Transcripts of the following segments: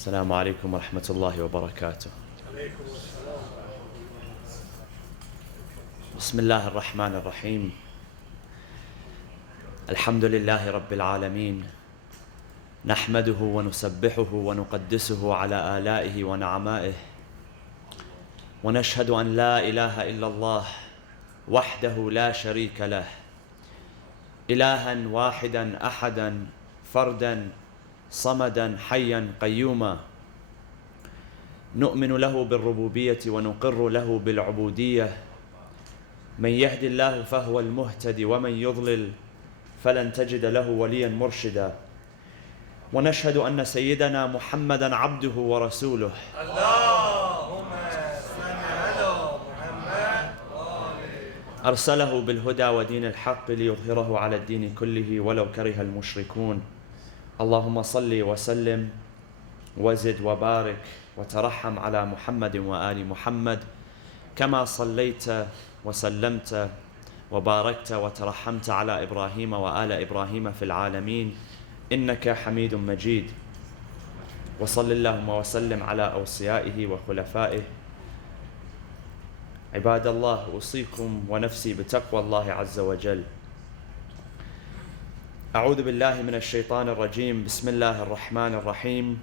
السلام عليكم ورحمة الله وبركاته. بسم الله الرحمن الرحيم. الحمد لله رب العالمين، نحمده ونسبحه ونقدسه على آلائه ونعمائه، ونشهد أن لا إله إلا الله وحده لا شريك له، إلها واحدا أحدا فردا صمدا حيا قيوما، نؤمن له بالربوبية ونقر له بالعبودية، من يهد الله فهو المهتدي ومن يضلل فلن تجد له وليا مرشدا، ونشهد أن سيدنا محمدا عبده ورسوله. اللهم صل على محمد أرسله بالهدى ودين الحق ليظهره على الدين كله ولو كره المشركون. اللهم صل وسلم وزد وبارك وترحم على محمد وآل محمد كما صليت وسلمت وباركت وترحمت على إبراهيم وآل إبراهيم في العالمين إنك حميد مجيد. وصل اللهم وسلم على أوصيائه وخلفائه. عباد الله، أوصيكم ونفسي بتقوى الله عز وجل. أعوذ بالله من الشيطان الرجيم. بسم الله الرحمن الرحيم.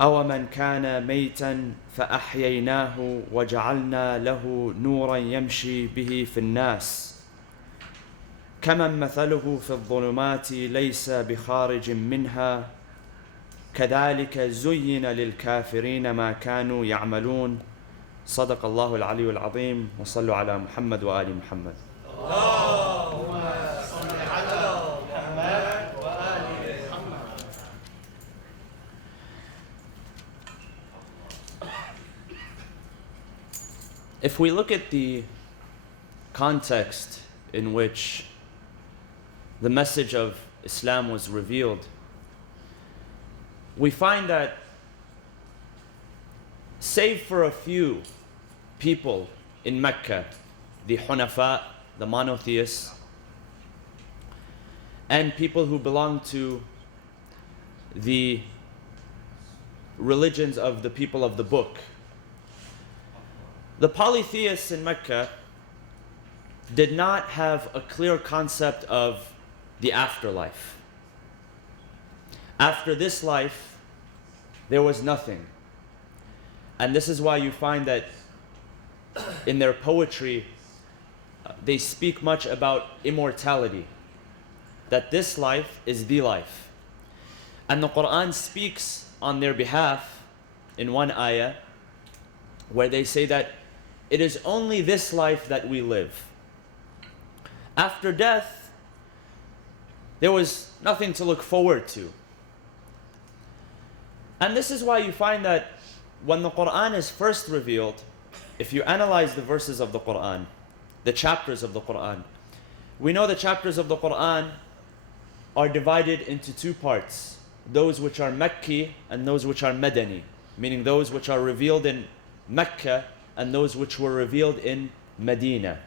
أومن كان ميتا فأحييناه وجعلنا له نورا يمشي به في الناس كمن مثله في الظلمات ليس بخارج منها كذلك زين للكافرين ما كانوا يعملون. صدق الله العلي العظيم. وصلوا على محمد وآل محمد. اللهم صل على محمد وآل محمد. If we look at the context in which the message of Islam was revealed, we find that save for a few people in Mecca, the Hunafa, the monotheists, and people who belong to the religions of the people of the book, the polytheists in Mecca did not have a clear concept of the afterlife. After this life, there was nothing. And this is why you find that in their poetry, they speak much about immortality, that this life is the life. And the Qur'an speaks on their behalf in one ayah where they say that it is only this life that we live. After death, there was nothing to look forward to. And this is why you find that when the Qur'an is first revealed, if you analyze the verses of the Qur'an, the chapters of the Qur'an, we know the chapters of the Qur'an are divided into two parts, those which are Mekki and those which are Madani, meaning those which are revealed in Mecca and those which were revealed in Medina.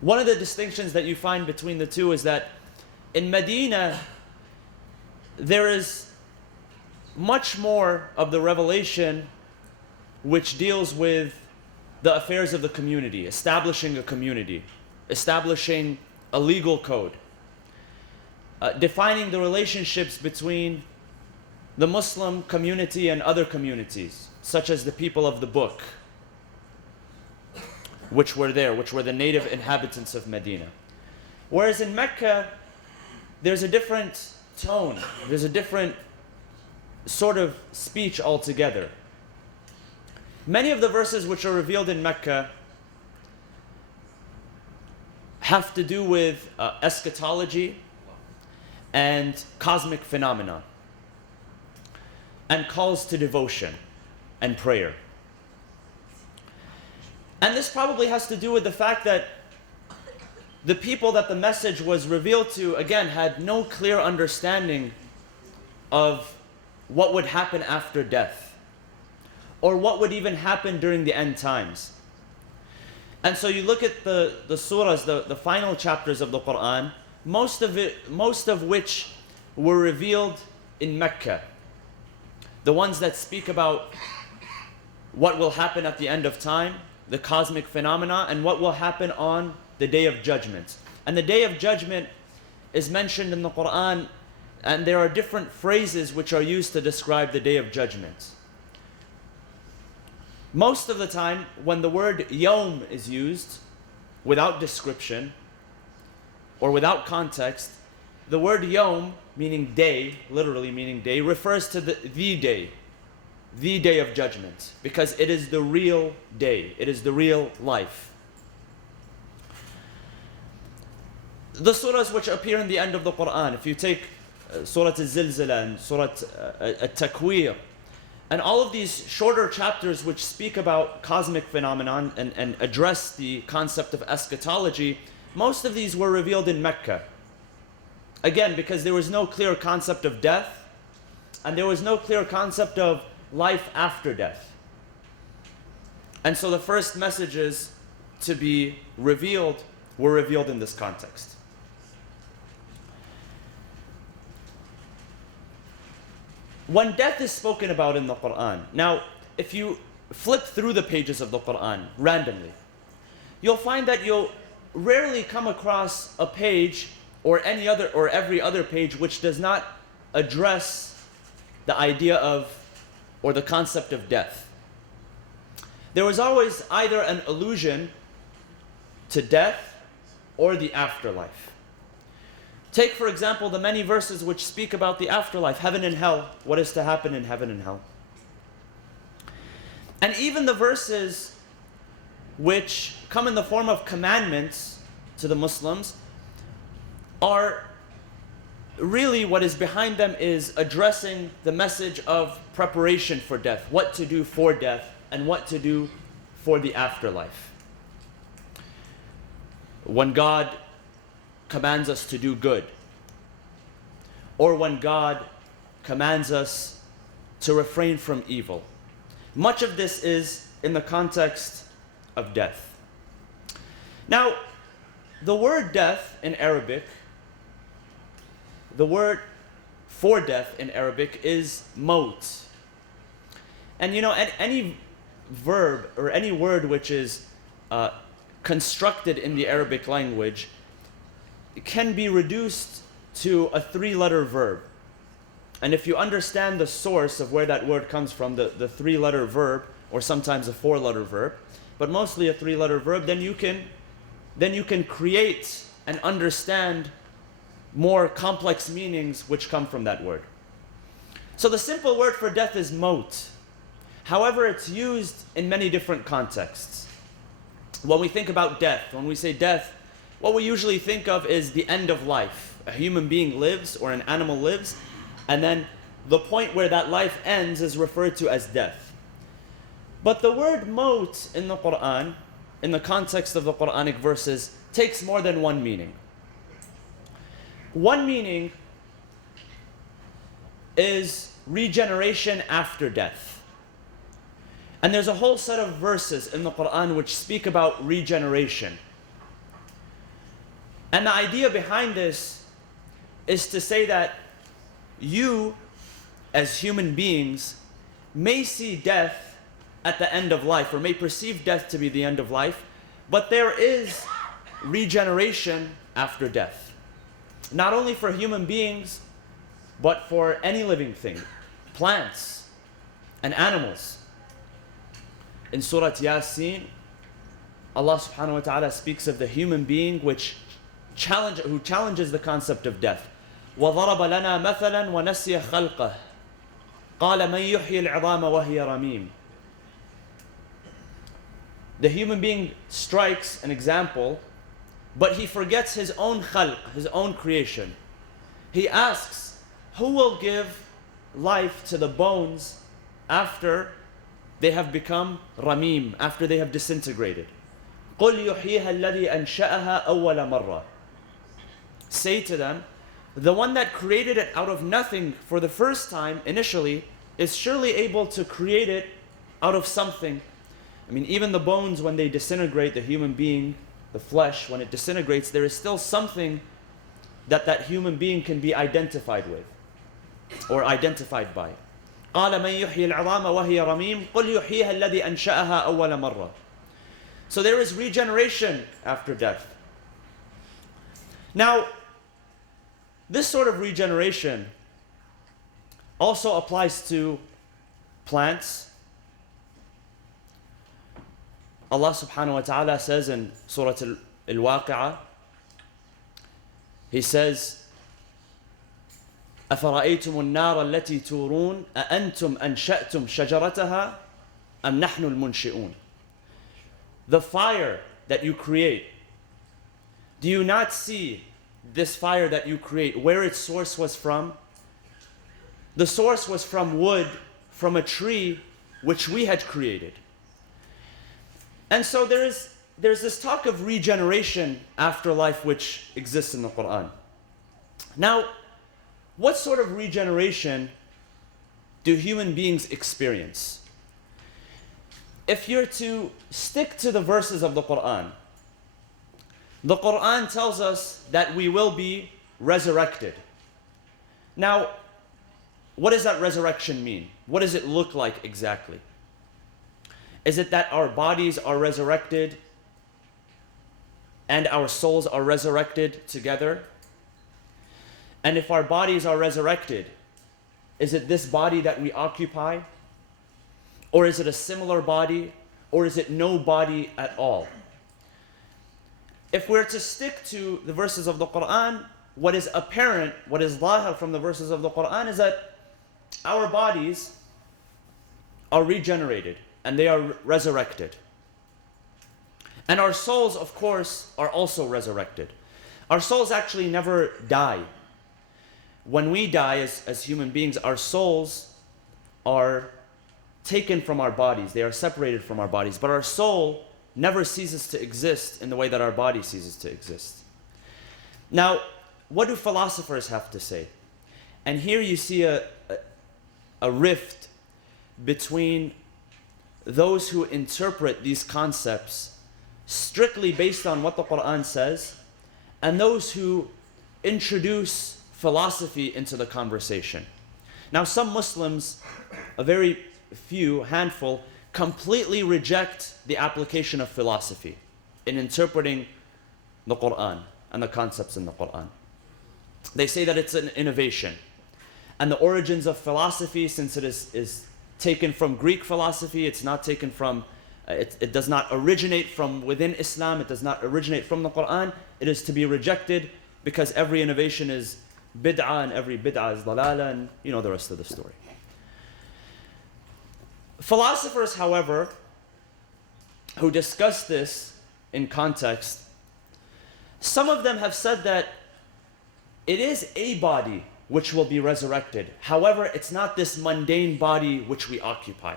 One of the distinctions that you find between the two is that in Medina, there is much more of the revelation which deals with the affairs of the community, establishing a community, establishing a legal code, defining the relationships between the Muslim community and other communities, such as the people of the book, which were there, which were the native inhabitants of Medina. Whereas in Mecca, there's a different tone, there's a different sort of speech altogether. Many of the verses which are revealed in Mecca have to do with eschatology and cosmic phenomena, and calls to devotion and prayer. And this probably has to do with the fact that the people that the message was revealed to, again, had no clear understanding of what would happen after death, or what would even happen during the end times. And so you look at the surahs, the final chapters of the Qur'an, most of which were revealed in Mecca, the ones that speak about what will happen at the end of time, the cosmic phenomena, and what will happen on the Day of Judgment. And the Day of Judgment is mentioned in the Qur'an, and there are different phrases which are used to describe the Day of Judgment. Most of the time, when the word yawm is used, without description, or without context, the word yawm, meaning day, literally meaning day, refers to the day of judgment, because it is the real day, it is the real life. The surahs which appear in the end of the Qur'an, if you take Surah Al-Zilzala and Surah Al-Takwir, and all of these shorter chapters which speak about cosmic phenomenon and address the concept of eschatology, most of these were revealed in Mecca. Again, because there was no clear concept of death, and there was no clear concept of life after death. And so the first messages to be revealed were revealed in this context. When death is spoken about in the Qur'an, now if you flip through the pages of the Qur'an randomly, you'll find that you'll rarely come across a page or any other or every other page which does not address the idea of or the concept of death. There was always either an allusion to death or the afterlife. Take, for example, the many verses which speak about the afterlife, heaven and hell, what is to happen in heaven and hell. And even the verses which come in the form of commandments to the Muslims are really, what is behind them is addressing the message of preparation for death, what to do for death and what to do for the afterlife. When God commands us to do good, or when God commands us to refrain from evil. Much of this is in the context of death. Now, the word death in Arabic, the word for death in Arabic is maut. And you know, any verb or any word which is constructed in the Arabic language can be reduced to a three-letter verb. And if you understand the source of where that word comes from, the three-letter verb, or sometimes a four-letter verb, but mostly a three-letter verb, then you can create and understand more complex meanings which come from that word. So the simple word for death is maut. However, it's used in many different contexts. When we think about death, when we say death, what we usually think of is the end of life. A human being lives or an animal lives, and then the point where that life ends is referred to as death. But the word maut in the Qur'an, in the context of the Qur'anic verses, takes more than one meaning. One meaning is regeneration after death. And there's a whole set of verses in the Qur'an which speak about regeneration. And the idea behind this is to say that you, as human beings, may see death at the end of life, or may perceive death to be the end of life, but there is regeneration after death. Not only for human beings, but for any living thing, plants and animals. In Surah Yasin, Allah subhanahu wa ta'ala speaks of the human being who challenges the concept of death. وَضَرَبَ لَنَا مَثَلًا وَنَسِيَ خَلْقَهُ قَالَ مَنْ يُحْيِي الْعِظَامَ وَهِيَ رَمِيمٌ. The human being strikes an example, but he forgets his own khalq, his own creation. He asks, who will give life to the bones after they have become ramim, after they have disintegrated? قُلْ يُحْيِيهَا الَّذِي أَنْشَأَهَا أَوَّلَ مَرَّةٍ. Say to them, the one that created it out of nothing for the first time initially is surely able to create it out of something. I mean, even the bones, when they disintegrate, the human being, the flesh, when it disintegrates, there is still something that human being can be identified with. or identified by. قال من يحيي العظام وهي رميم قل يحييها الذي أنشأها أول مرة. So there is regeneration after death. Now, this sort of regeneration also applies to plants. Allah subhanahu wa ta'ala says in Surah Al-Waqi'ah, He says, أَفَرَأَيْتُمُ النَّارَ الَّتِي تُورُونَ أَأَنْتُمْ أَنْشَأْتُمْ شَجَرَتَهَا أَمْ نَحْنُ الْمُنْشِئُونَ. The fire that you create, do you not see this fire that you create, where its source was from? The source was from wood, from a tree which we had created. And so there's this talk of regeneration after life which exists in the Qur'an. Now, what sort of regeneration do human beings experience? If you're to stick to the verses of the Qur'an tells us that we will be resurrected. Now, what does that resurrection mean? What does it look like exactly? Is it that our bodies are resurrected and our souls are resurrected together? And if our bodies are resurrected, is it this body that we occupy? Or is it a similar body? Or is it no body at all? If we're to stick to the verses of the Qur'an, what is apparent, what is zahir from the verses of the Qur'an is that our bodies are regenerated and they are resurrected. And our souls, of course, are also resurrected. Our souls actually never die. When we die as human beings, our souls are taken from our bodies. They are separated from our bodies. But our soul never ceases to exist in the way that our body ceases to exist. Now, what do philosophers have to say? And here you see a rift between those who interpret these concepts strictly based on what the Qur'an says and those who introduce philosophy into the conversation. Now, some Muslims, a very few, handful, completely reject the application of philosophy in interpreting the Qur'an and the concepts in the Qur'an. They say that it's an innovation. And the origins of philosophy, since it is taken from Greek philosophy, it's not taken from, it does not originate from within Islam, it does not originate from the Qur'an, it is to be rejected because every innovation is bid'ah and every bid'ah is dalala, and you know the rest of the story. Philosophers, however, who discuss this in context, some of them have said that it is a body which will be resurrected. However, it's not this mundane body which we occupy.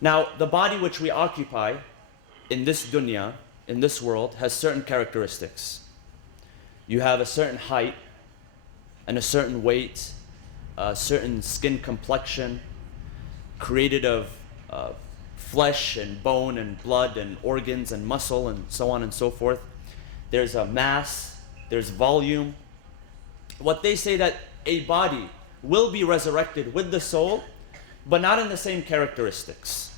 Now, the body which we occupy in this dunya, in this world, has certain characteristics. You have a certain height and a certain weight, a certain skin complexion, created of flesh and bone and blood and organs and muscle and so on and so forth. There's a mass, there's volume. What they say that a body will be resurrected with the soul, but not in the same characteristics.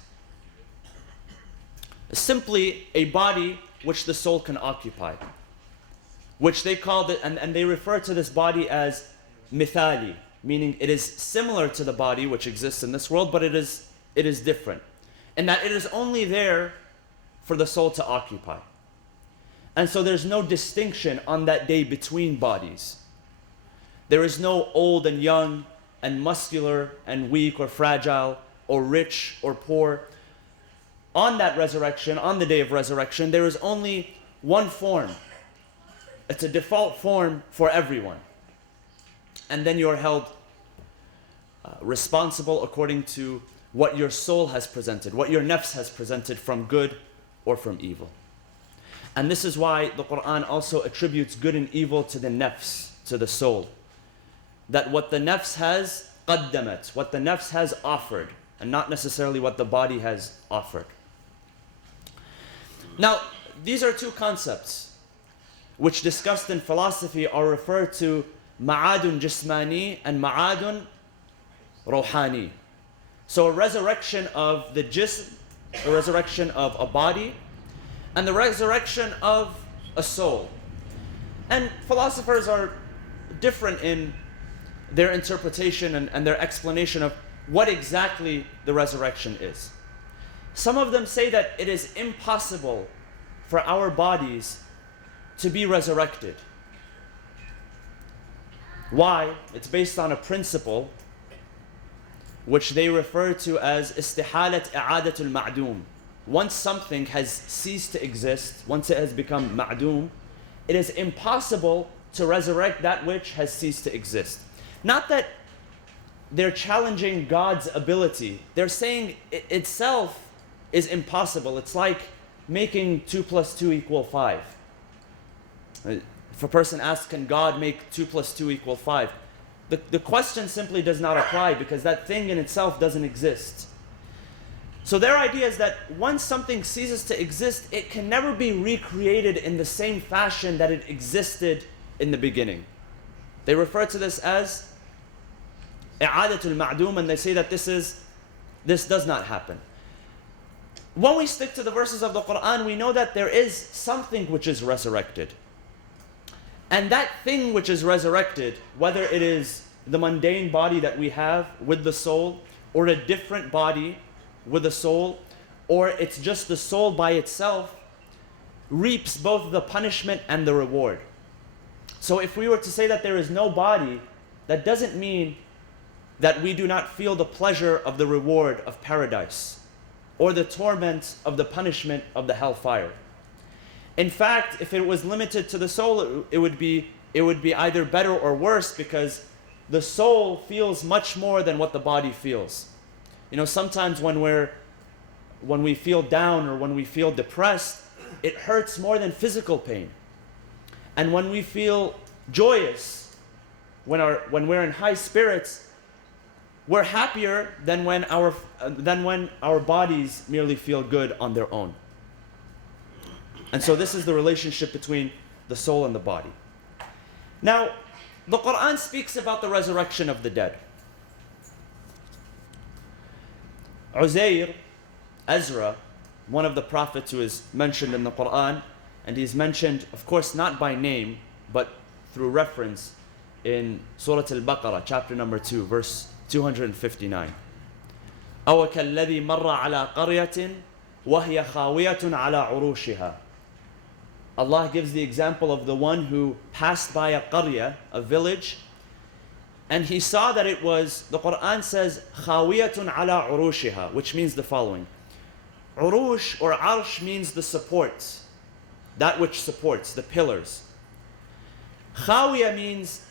Simply a body which the soul can occupy, which they call it, and they refer to this body as mithali, meaning it is similar to the body which exists in this world, but it is different, and that it is only there for the soul to occupy. And so there's no distinction on that day between bodies. There is no old and young and muscular and weak or fragile or rich or poor. On that resurrection, on the day of resurrection, there is only one form. It's a default form for everyone. And then you're held responsible according to what your soul has presented, what your nafs has presented from good or from evil. And this is why the Qur'an also attributes good and evil to the nafs, to the soul. That what the nafs has qaddamat, what the nafs has offered, and not necessarily what the body has offered. Now, these are two concepts which discussed in philosophy are referred to ma'adun jismani and ma'adun ruhani. So a resurrection of the jism, the resurrection of a body, and the resurrection of a soul. And philosophers are different in their interpretation and their explanation of what exactly the resurrection is. Some of them say that it is impossible for our bodies to be resurrected. Why? It's based on a principle which they refer to as istihalat i'adatul ma'doom. Once something has ceased to exist, once it has become ma'doom, it is impossible to resurrect that which has ceased to exist. Not that they're challenging God's ability. They're saying it itself is impossible. It's like making 2 + 2 = 5. If a person asks, can God make 2 + 2 = 5? The question simply does not apply because that thing in itself doesn't exist. So their idea is that once something ceases to exist, it can never be recreated in the same fashion that it existed in the beginning. They refer to this as i'adatul ma'doom, and they say that this does not happen. When we stick to the verses of the Qur'an, we know that there is something which is resurrected. And that thing which is resurrected, whether it is the mundane body that we have with the soul, or a different body with a soul, or it's just the soul by itself, reaps both the punishment and the reward. So if we were to say that there is no body, that doesn't mean that we do not feel the pleasure of the reward of paradise or the torment of the punishment of the hellfire. In fact, if it was limited to the soul, it would be either better or worse, because the soul feels much more than what the body feels. You know, sometimes when we feel down or when we feel depressed, it hurts more than physical pain. And when we feel joyous, when we're in high spirits, we're happier than when our bodies merely feel good on their own. And so this is the relationship between the soul and the body. Now, the Qur'an speaks about the resurrection of the dead. Uzair, Ezra, one of the prophets who is mentioned in the Qur'an, and he's mentioned, of course, not by name, but through reference in Surah Al-Baqarah, chapter number 2, verse 259. أَوَ كَالَّذِي مَرَّ عَلَىٰ قَرْيَةٍ وَهِيَ خَاوِيَةٌ عَلَىٰ عُرُوشِهَا. Allah gives the example of the one who passed by a qarya, a village, and he saw that it was, the Qur'an says, خَاوِيَةٌ عَلَىٰ عُرُوشِهَا, which means the following. Urush or arsh means the supports, that which supports, the pillars. Khawiya means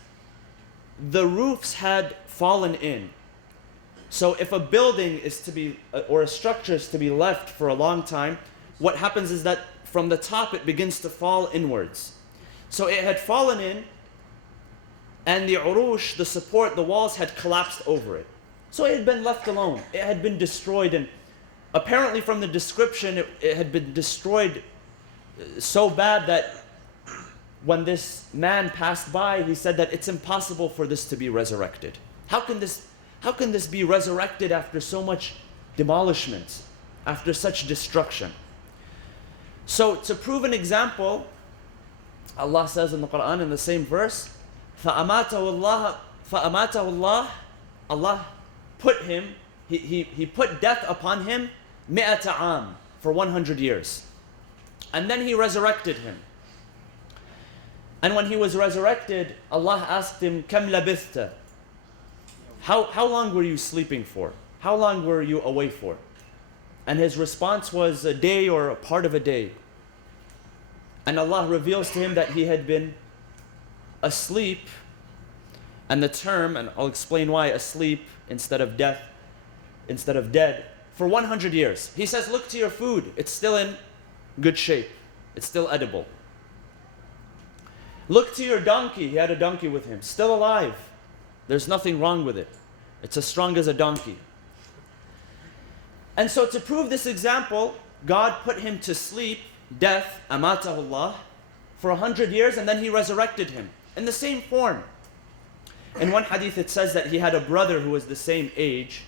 the roofs had fallen in. So if a building is to be, or a structure is to be left for a long time, what happens is that from the top it begins to fall inwards. So it had fallen in, and the urush, the support, the walls had collapsed over it. So it had been left alone. It had been destroyed, and apparently from the description, it had been destroyed so bad that when this man passed by, he said that it's impossible for this to be resurrected. How can this be resurrected after so much demolishment, after such destruction? So to prove an example, Allah says in the Qur'an in the same verse, فَأَمَاتَهُ اللَّهُ, Allah put him, he put death upon him مِئَةَ عَام, for 100 years. And then he resurrected him. And when he was resurrected, Allah asked him, كَمْ لَبِثْتَ? How long were you sleeping for? How long were you away for? And his response was a day or a part of a day. And Allah reveals to him that he had been asleep, and the term, and I'll explain why asleep instead of dead, for 100 years. He says, look to your food, it's still in good shape, it's still edible. Look to your donkey, he had a donkey with him, still alive, there's nothing wrong with it, it's as strong as a donkey. And so to prove this example, God put him to sleep, death, amatahullah, for 100 years, and then he resurrected him in the same form. In one hadith it says that he had a brother who was the same age,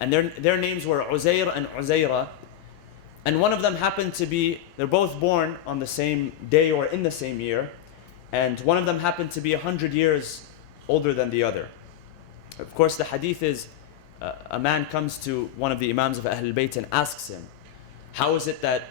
and their names were Uzair and Uzaira, and one of them happened to be, they're both born on the same day or in the same year, and one of them happened to be 100 years older than the other. Of course, the hadith is, a man comes to one of the Imams of Ahlul Bayt and asks him, how is it that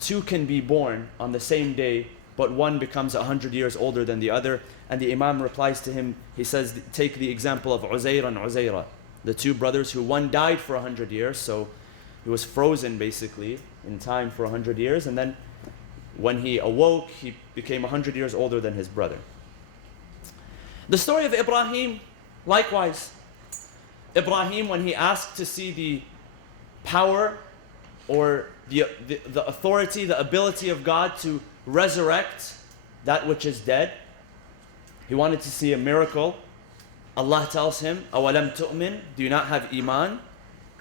two can be born on the same day, but one becomes 100 years older than the other? And the Imam replies to him, he says, take the example of Uzair and Uzaira, the two brothers who one died for 100 years, so he was frozen basically in time for 100 years, and then when he awoke, he became 100 years older than his brother. The story of Ibrahim, likewise. Ibrahim, when he asked to see the power or the authority, the ability of God to resurrect that which is dead, he wanted to see a miracle. Allah tells him, أَوَلَمْ تُؤْمِنْ, do you not have iman?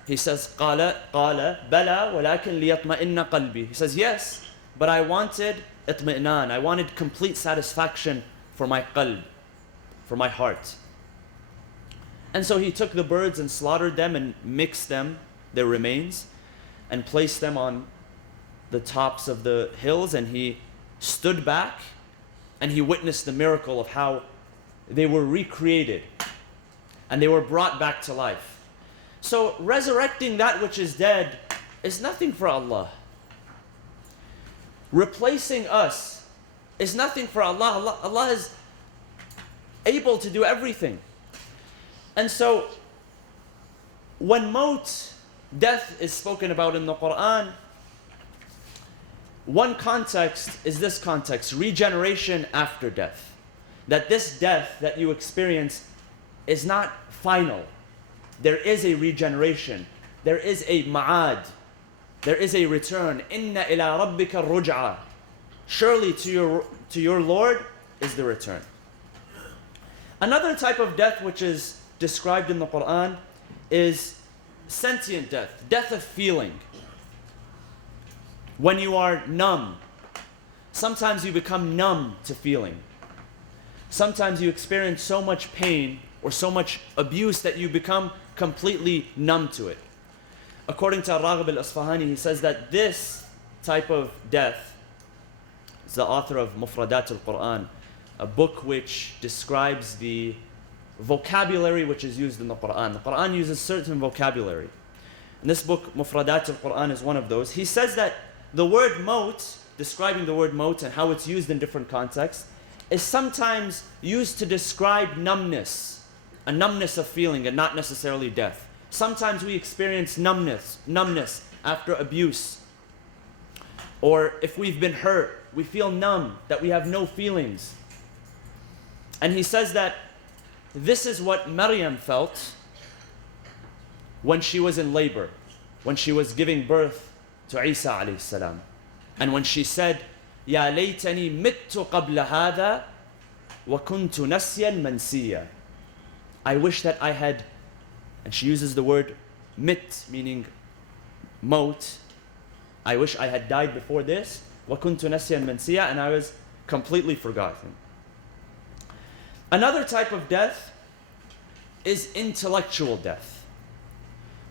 He says, قَالَ بَلَى وَلَكِنْ لِيَطْمَئِنَّ قَلْبِي. He says, yes, but I wanted itmi'nan, I wanted complete satisfaction for my qalb, for my heart. And so he took the birds and slaughtered them and mixed them, their remains, and placed them on the tops of the hills, and he stood back and he witnessed the miracle of how they were recreated and they were brought back to life. So resurrecting that which is dead is nothing for Allah. Replacing us is nothing for Allah. Allah is able to do everything. And so when maut, death, is spoken about in the Qur'an, one context is this context, regeneration after death. That this death that you experience is not final. There is a regeneration. There is a ma'ad. There is a return. Inna ila rabbika ruj'a. Surely to your Lord is the return. Another type of death which is described in the Qur'an is sentient death, death of feeling. When you are numb, sometimes you become numb to feeling. Sometimes you experience so much pain or so much abuse that you become completely numb to it. According to Raghib al-Asfahani, he says that this type of death is the author of Mufradat al-Qur'an, a book which describes the vocabulary which is used in the Qur'an. The Qur'an uses certain vocabulary. And this book, Mufradat al-Qur'an, is one of those. He says that the word maut, describing the word maut and how it's used in different contexts, is sometimes used to describe numbness, a numbness of feeling and not necessarily death. Sometimes we experience numbness after abuse. Or if we've been hurt, we feel numb, that we have no feelings. And he says that this is what Maryam felt when she was in labor, when she was giving birth to Isa alayhi salam. And when she said, Ya laytani mittu qabla hadha wa kuntu nasyan mansiya. I wish that I had, and she uses the word mit, meaning maut. I wish I had died before this. Wa kuntu nasyan mansiya, and I was completely forgotten. Another type of death is intellectual death.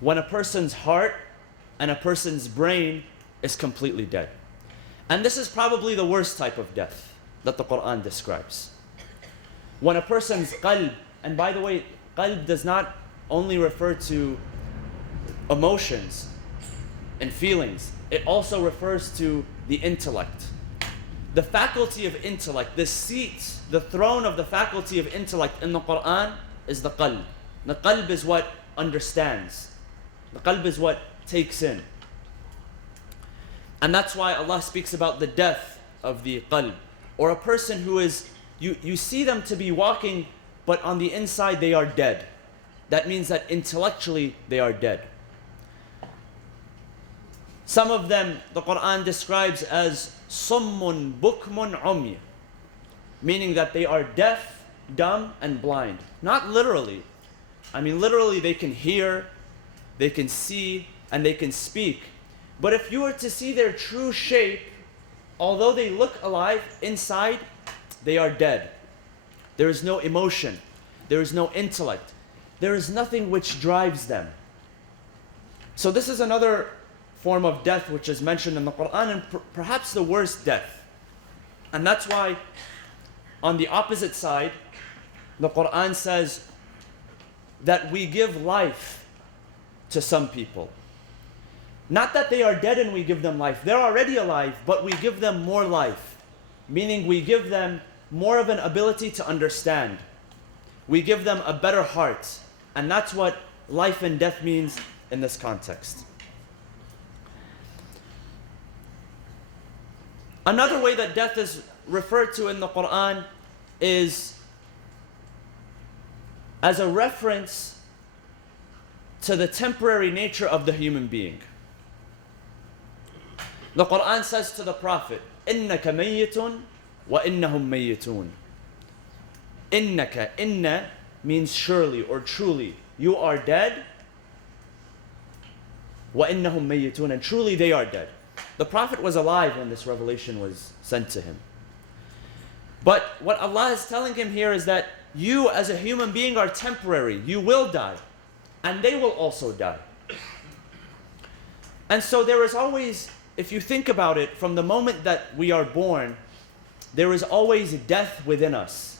When a person's heart and a person's brain is completely dead. And this is probably the worst type of death that the Qur'an describes. When a person's qalb, and by the way, qalb does not only refer to emotions and feelings, it also refers to the intellect. The faculty of intellect, the seat, the throne of the faculty of intellect in the Qur'an is the qalb. The qalb is what understands. The qalb is what takes in. And that's why Allah speaks about the death of the qalb. Or a person who is, you see them to be walking, but on the inside they are dead. That means that intellectually they are dead. Some of them, the Qur'an describes as summun bukmun umya, meaning that they are deaf, dumb, and blind. Not literally. I mean, literally they can hear, they can see, and they can speak. But if you were to see their true shape, although they look alive, inside, they are dead. There is no emotion. There is no intellect. There is nothing which drives them. So this is another form of death which is mentioned in the Qur'an, and perhaps the worst death. And that's why on the opposite side, the Qur'an says that we give life to some people. Not that they are dead and we give them life. They're already alive, but we give them more life. Meaning we give them more of an ability to understand. We give them a better heart. And that's what life and death means in this context. Another way that death is referred to in the Qur'an is as a reference to the temporary nature of the human being. The Qur'an says to the Prophet, إِنَّكَ مَيِّتٌ وَإِنَّهُمْ مَيِّتُونَ. Inna means surely or truly. You are dead. وَإِنَّهُمْ مَيِّتُونَ, and truly they are dead. The Prophet was alive when this revelation was sent to him. But what Allah is telling him here is that you as a human being are temporary. You will die. And they will also die. And so there is always, if you think about it, from the moment that we are born, there is always death within us.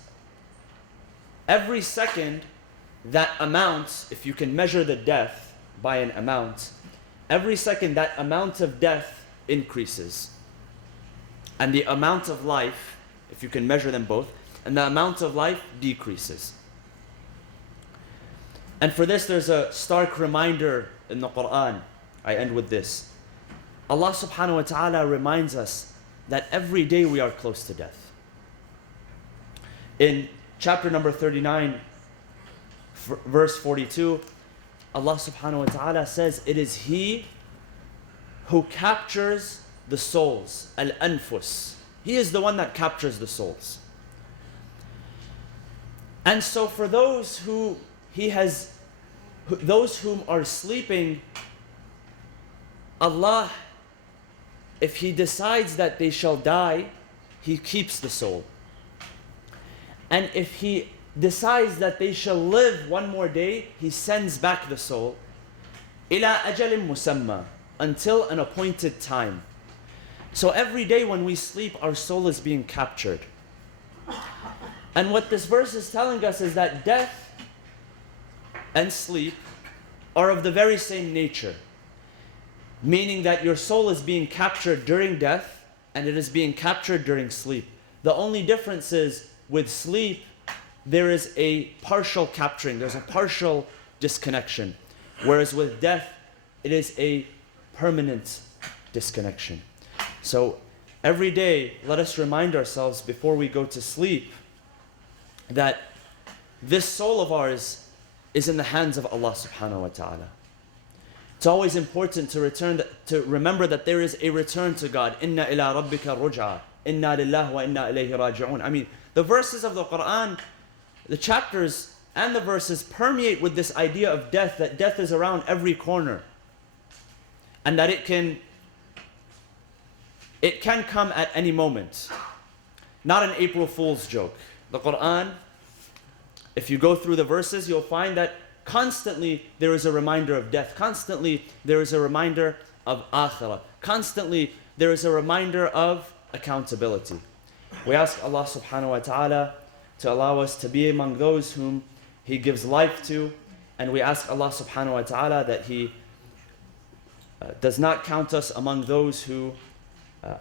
Every second, that amount, if you can measure the death by an amount, every second that amount of death increases. And the amount of life, if you can measure them both, and the amount of life decreases. And for this there's a stark reminder in the Qur'an. I end with this. Allah subhanahu wa ta'ala reminds us that every day we are close to death. In chapter number 39, verse 42, Allah subhanahu wa ta'ala says, it is He who captures the souls, al-anfus. He is the one that captures the souls. And so for those who those whom are sleeping, Allah, if He decides that they shall die, He keeps the soul. And if He decides that they shall live one more day, He sends back the soul إِلَىٰ أَجَلٍ مُسَمَّى, until an appointed time. So every day when we sleep, our soul is being captured. And what this verse is telling us is that death and sleep are of the very same nature. Meaning that your soul is being captured during death and it is being captured during sleep. The only difference is with sleep, there is a partial capturing, there's a partial disconnection. Whereas with death, it is a permanent disconnection. So every day, let us remind ourselves before we go to sleep that this soul of ours is in the hands of Allah subhanahu wa ta'ala. It's always important to remember that there is a return to God. Inna ila rabbika ruj'a. Inna lillahi wa inna ilayhi raji'un. I mean, the verses of the Qur'an, the chapters and the verses permeate with this idea of death, that death is around every corner. And that it can come at any moment. Not an April Fool's joke. The Qur'an, if you go through the verses, you'll find that constantly there is a reminder of death. Constantly there is a reminder of akhirah. Constantly there is a reminder of accountability. We ask Allah subhanahu wa ta'ala to allow us to be among those whom He gives life to. And we ask Allah subhanahu wa ta'ala that He does not count us among those who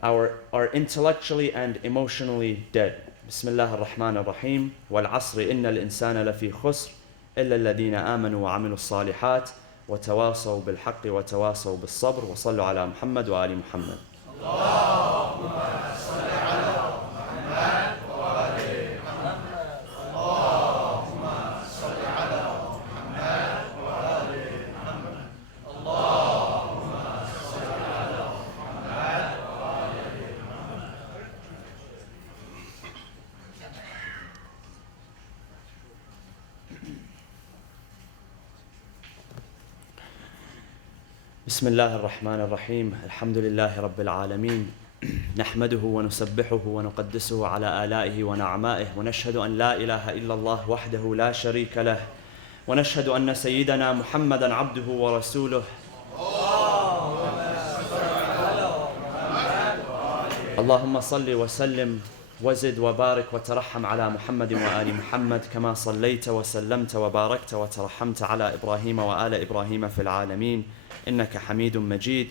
are intellectually and emotionally dead. Bismillah ar-Rahman ar-Rahim. Wal-'asri inna al-insana lafi khusr illa alladhina amanu wa 'amilu s-salihat wa tawasaw bil-haqqi wa tawasaw bis-sabr wa sallu ala Muhammad wa ali Muhammad. Allahumma salli ala Muhammad wa ali Muhammad. Allahumma salli ala Muhammad wa ali Muhammad. Allahumma salli ala Muhammad wa ali Muhammad. بسم الله الرحمن الرحيم الحمد لله رب العالمين نحمده ونسبحه ونقدسه على آلائه ونعمائه ونشهد أن لا إله إلا الله وحده لا شريك له ونشهد أن سيدنا محمدا عبده ورسوله اللهم صل وسلم وزد وبارك وترحم على محمد وآل محمد كما صليت وسلمت وباركت وترحمت على إبراهيم وآل إبراهيم في العالمين إنك حميد مجيد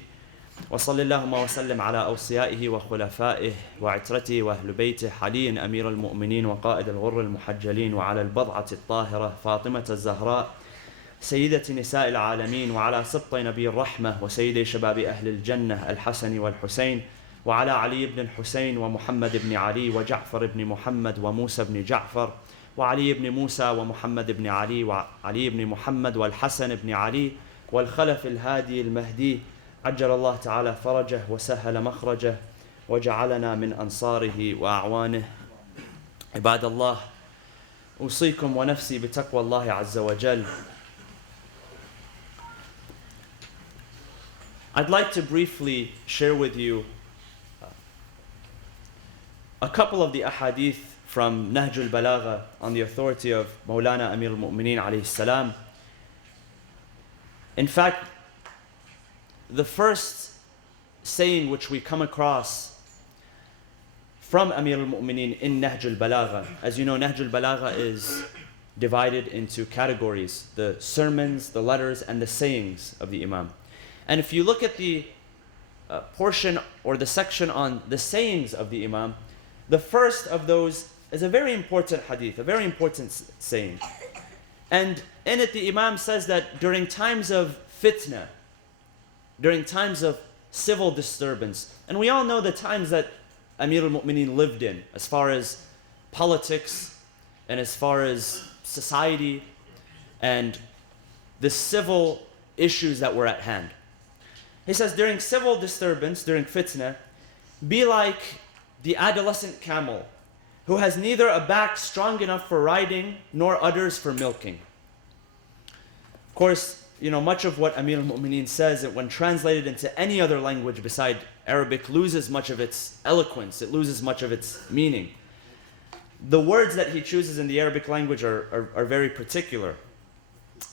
وصل اللهم وسلم على أوصيائه وخلفائه وعترته وأهل بيته علي أمير المؤمنين وقائد الغر المحجلين وعلى البضعة الطاهرة فاطمة الزهراء سيدة نساء العالمين وعلى سبط نبي الرحمة وسيد شباب أهل الجنة الحسن والحسين وعلى علي بن الحسين ومحمد بن علي وجعفر بن محمد وموسى بن جعفر وعلي بن موسى ومحمد بن علي وعلي بن محمد والحسن بن علي والخلف الهادي المهدي عجل الله تعالى فرجه وسهل مخرجه وجعلنا من أنصاره وأعوانه. عباد الله أوصيكم ونفسي بتقوى الله عز وجل. I'd like to briefly share with you a couple of the ahadith from Nahj al-Balagha on the authority of Mawlana Amir al-Mu'mineen alayhi salam. In fact, the first saying which we come across from Amir al-Mu'mineen in Nahj al-Balagha, as you know, Nahj al-Balagha is divided into categories: the sermons, the letters, and the sayings of the Imam. And if you look at the portion or the section on the sayings of the Imam, the first of those is a very important hadith, a very important saying. And in it the Imam says that during times of fitna, during times of civil disturbance, and we all know the times that Amir al-Mu'mineen lived in, as far as politics and as far as society and the civil issues that were at hand. He says, during civil disturbance, during fitna, be like the adolescent camel who has neither a back strong enough for riding nor udders for milking. Of course, you know, much of what Amir al-Mu'mineen says, when translated into any other language beside Arabic, loses much of its eloquence, it loses much of its meaning. The words that he chooses in the Arabic language are very particular.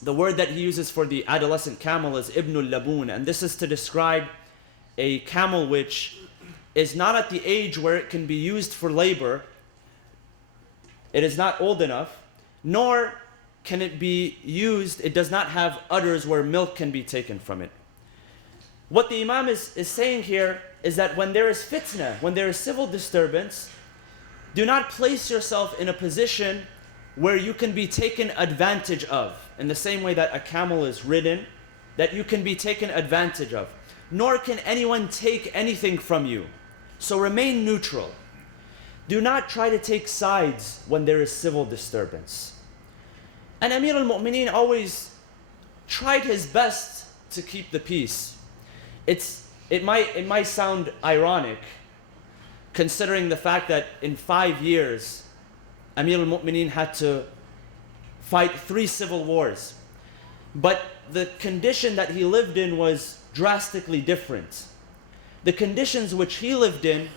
The word that he uses for the adolescent camel is Ibnul Laboon, and this is to describe a camel which is not at the age where it can be used for labor. It is not old enough, nor can it be used, it does not have udders where milk can be taken from it. What the Imam is saying here is that when there is fitna, when there is civil disturbance, do not place yourself in a position where you can be taken advantage of, in the same way that a camel is ridden, that you can be taken advantage of. Nor can anyone take anything from you. So remain neutral. Do not try to take sides when there is civil disturbance. And Amir al-Mu'mineen always tried his best to keep the peace. It might sound ironic, considering the fact that in 5 years, Amir al-Mu'mineen had to fight 3 civil wars. But the condition that he lived in was drastically different. The conditions which he lived in,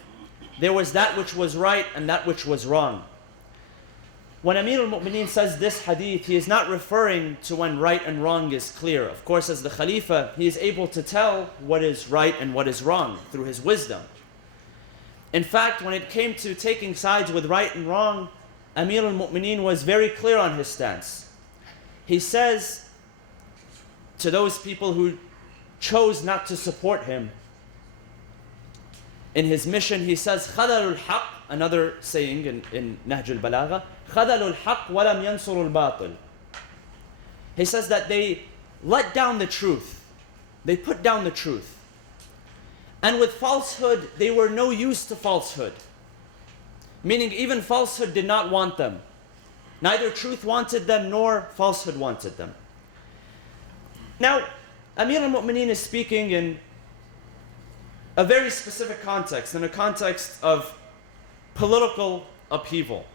there was that which was right and that which was wrong. When Amir al-Mu'mineen says this hadith, he is not referring to when right and wrong is clear. Of course, as the Khalifa, he is able to tell what is right and what is wrong through his wisdom. In fact, when it came to taking sides with right and wrong, Amir al-Mu'mineen was very clear on his stance. He says to those people who chose not to support him, in his mission, he says, خَذَلُوا الْحَقِّ, another saying in Nahj al-Balagha, خَذَلُوا الْحَقِّ وَلَمْ يَنْصُرُوا الْبَاطِلِ. He says that they let down the truth. They put down the truth. And with falsehood, they were no use to falsehood. Meaning even falsehood did not want them. Neither truth wanted them nor falsehood wanted them. Now, Amir al-Mu'mineen is speaking in a very specific context, in a context of political upheaval.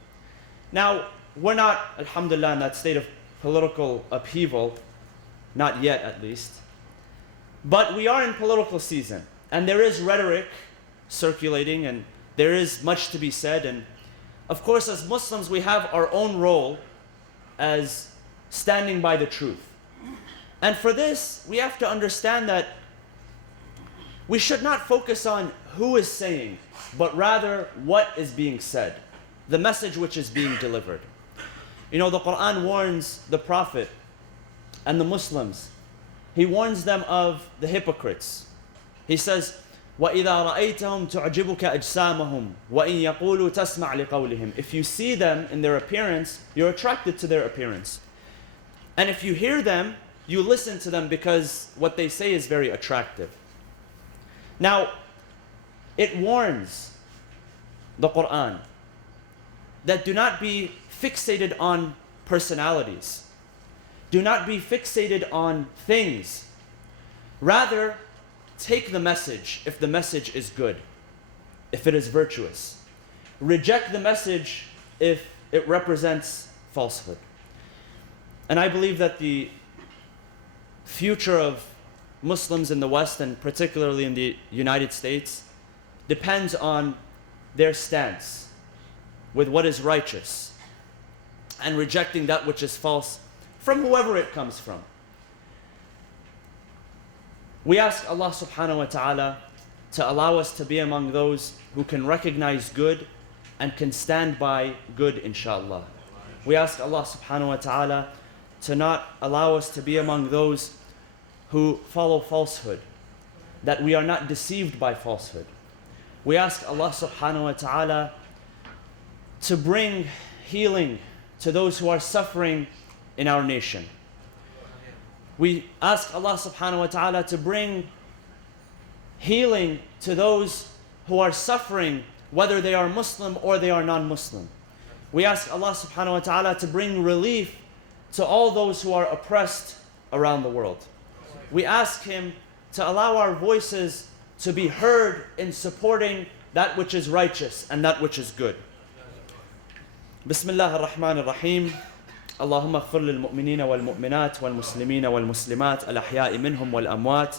Now, we're not, alhamdulillah, in that state of political upheaval, not yet at least, but we are in political season, and there is rhetoric circulating, and there is much to be said. And of course, as Muslims, we have our own role as standing by the truth. And for this, we have to understand that we should not focus on who is saying, but rather what is being said, the message which is being delivered. You know, the Qur'an warns the Prophet and the Muslims. He warns them of the hypocrites. He says, وَإِذَا رَأَيْتَهُمْ تُعْجِبُكَ أَجْسَامَهُمْ وَإِن يَقُولُوا تَسْمَعْ لِقَوْلِهِمْ. If you see them in their appearance, you're attracted to their appearance. And if you hear them, you listen to them because what they say is very attractive. Now, it warns the Qur'an that do not be fixated on personalities. Do not be fixated on things. Rather, take the message if the message is good, if it is virtuous. Reject the message if it represents falsehood. And I believe that the future of Muslims in the West, and particularly in the United States, depends on their stance with what is righteous and rejecting that which is false from whoever it comes from. We ask Allah subhanahu wa ta'ala to allow us to be among those who can recognize good and can stand by good, inshallah. We ask Allah subhanahu wa ta'ala to not allow us to be among those who follow falsehood, that we are not deceived by falsehood. We ask Allah subhanahu wa ta'ala to bring healing to those who are suffering in our nation. We ask Allah subhanahu wa ta'ala to bring healing to those who are suffering, whether they are Muslim or they are non-Muslim. We ask Allah subhanahu wa ta'ala to bring relief to all those who are oppressed around the world. We ask Him to allow our voices to be heard in supporting that which is righteous and that which is good. Bismillah ar-Rahman ar-Rahim. اللهم اغفر للمؤمنين والمؤمنات والمسلمين والمسلمات الأحياء منهم والأموات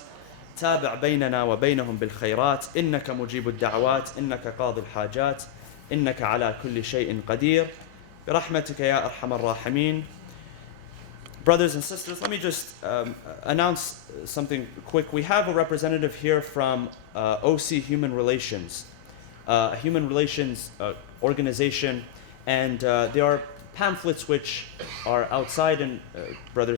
تابع بيننا وبينهم بالخيرات إنك مجيب الدعوات إنك قاضي الحاجات إنك على كل شيء قدير برحمتك يا أرحم الراحمين. Brothers and sisters, let me just announce something quick. We have a representative here from OC Human Relations, a human relations organization, and there are pamphlets which are outside, and Brother